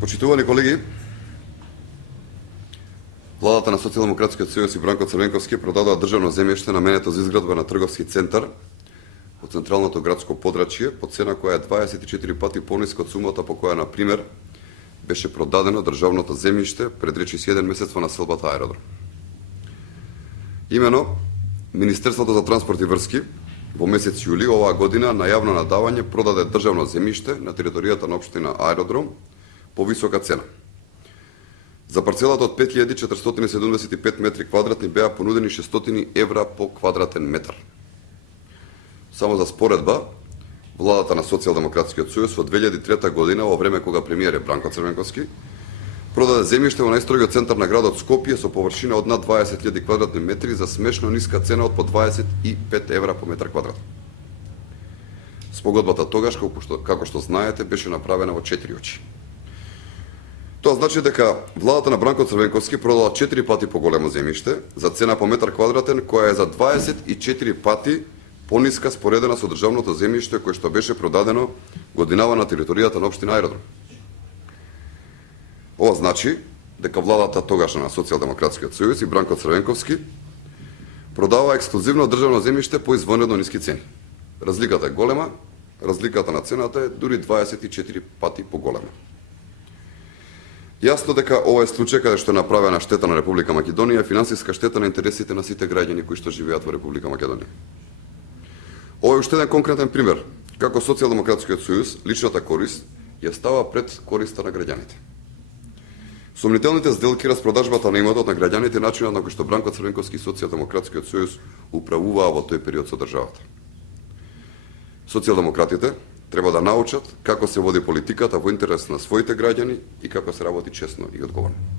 Почитувани колеги, владата на Социјалдемократскиот сојуз и Бранко Црвенковски продадоа државно земјиште наменето за изградба на трговски центар во централното градско подрачје по цена која е 24 пати пониска од сумата по која, на пример, беше продадено државното земјиште пред речиси 1 месец во населбата Аеродром. Имено, Министерството за транспорт и врски во месец јули оваа година на јавно надавање продаде државно земјиште на територијата на општина Аеродром по висока цена. За парцелата од 5475 метри квадратни беа понудени 600 евра по квадратен метар. Само за споредба, владата на Социјалдемократскиот сојуз во 2003 година, во време кога премиер е Бранко Црвенковски, продаде земјиште во најстрогиот центар на градот Скопје со површина од над 20.000 квадратни метри за смешно ниска цена од по 25 евра по метар квадрат. Спогодбата тогаш, како што знаете, беше направена во 4 очи. Тоа значи дека владата на Бранко Црвенковски продала 4 пати поголемо земјиште за цена по метар квадратен, која е за 24 пати пониска споредена со државното земјиште кое што беше продадено годинава на територијата на општина Аеродром. Ова значи дека владата тогашна на Социјалдемократскиот сојуз и Бранко Црвенковски продава ексклузивно државно земјиште по извонредно ниски цени. Разликата е голема, разликата на цената е дури 24 пати поголема. Јасно дека ова е случај каде што е направена штета на Република Македонија, финансиска штета на интересите на сите граѓани кои што живеат во Република Македонија. Ова е уште еден конкретен пример како Социјалдемократскиот сојуз личната корист ја става пред користа на граѓаните. Сомнителните сделки, распродажбата на имотот на граѓаните, начинот на кој што Бранко Црвенковски и Социјалдемократскиот сојуз управуваа во тој период со државата. Социјалдемократите треба да научат како се води политиката во интерес на своите граѓани и како се работи честно и одговорно.